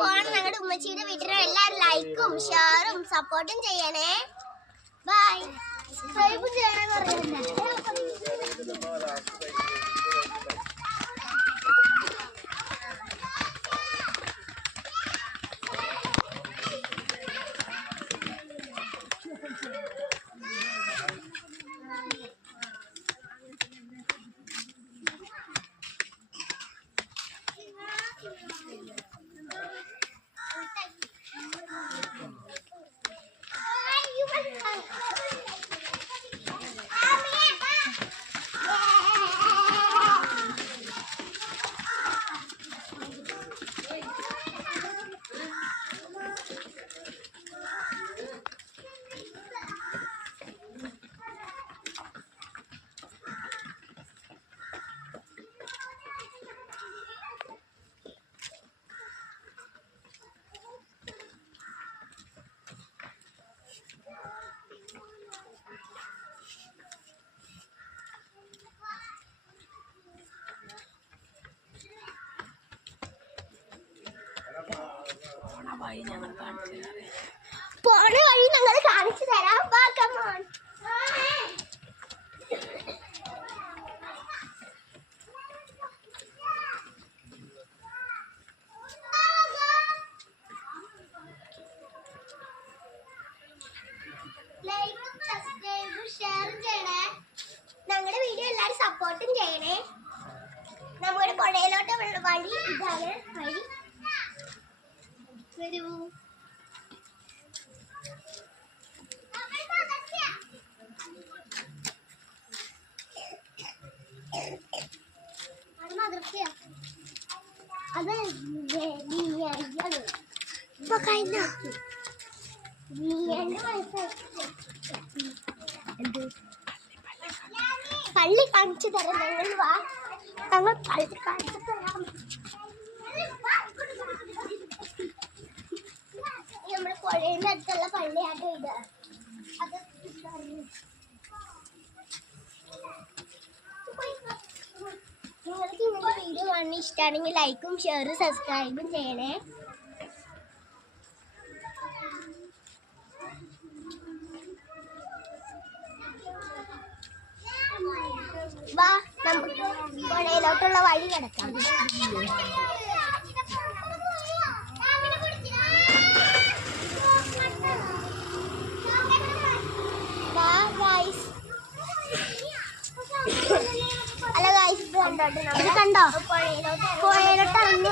പോകണം. ഞങ്ങളുടെ ഉമ്മച്ചിയുടെ വീട്ടിലെ എല്ലാവരും ലൈക്കും ഷെയറും സപ്പോർട്ടും ചെയ്യണേ. ബൈ. സബ്സ്ക്രൈബ് ചെയ്യണമെന്ന് പറയുന്നത്. പോണ വഴി ഞങ്ങൾ കാണിച്ചു തരാം. ലൈക്കും സബ്സ്ക്രൈബും ഷെയറും ചെയ്യണേ. ഞങ്ങളുടെ വീഡിയോ എല്ലാവരും സപ്പോർട്ടും ചെയ്യണേ. നമ്മുടെ പുഴയിലോട്ട് വഴി ഇതാണ്. വഴി വരൂ. അത് ഇപ്പൊ കഴിഞ്ഞ പള്ളി കാണിച്ചു തരാം. ഞങ്ങൾ വാ, ഞങ്ങൾ പള്ളി കാണിച്ചു തരാം. നമ്മുടെ പുഴയുടെ അടുത്തുള്ള പള്ളിയാട്ടോ ഇത്. അത് നിങ്ങൾക്ക് ഇങ്ങനത്തെ വീഡിയോ കാണാൻ ഇഷ്ടമാണെങ്കിൽ ലൈക്കും ഷെയറും സബ്സ്ക്രൈബും ചെയ്യണേ. വാ, നമുക്ക് പുഴയിലോട്ടുള്ള വഴി കിടക്കാം. ഹലോ ഗൈസ്, കണ്ടോ പുഴയിലോട്ട്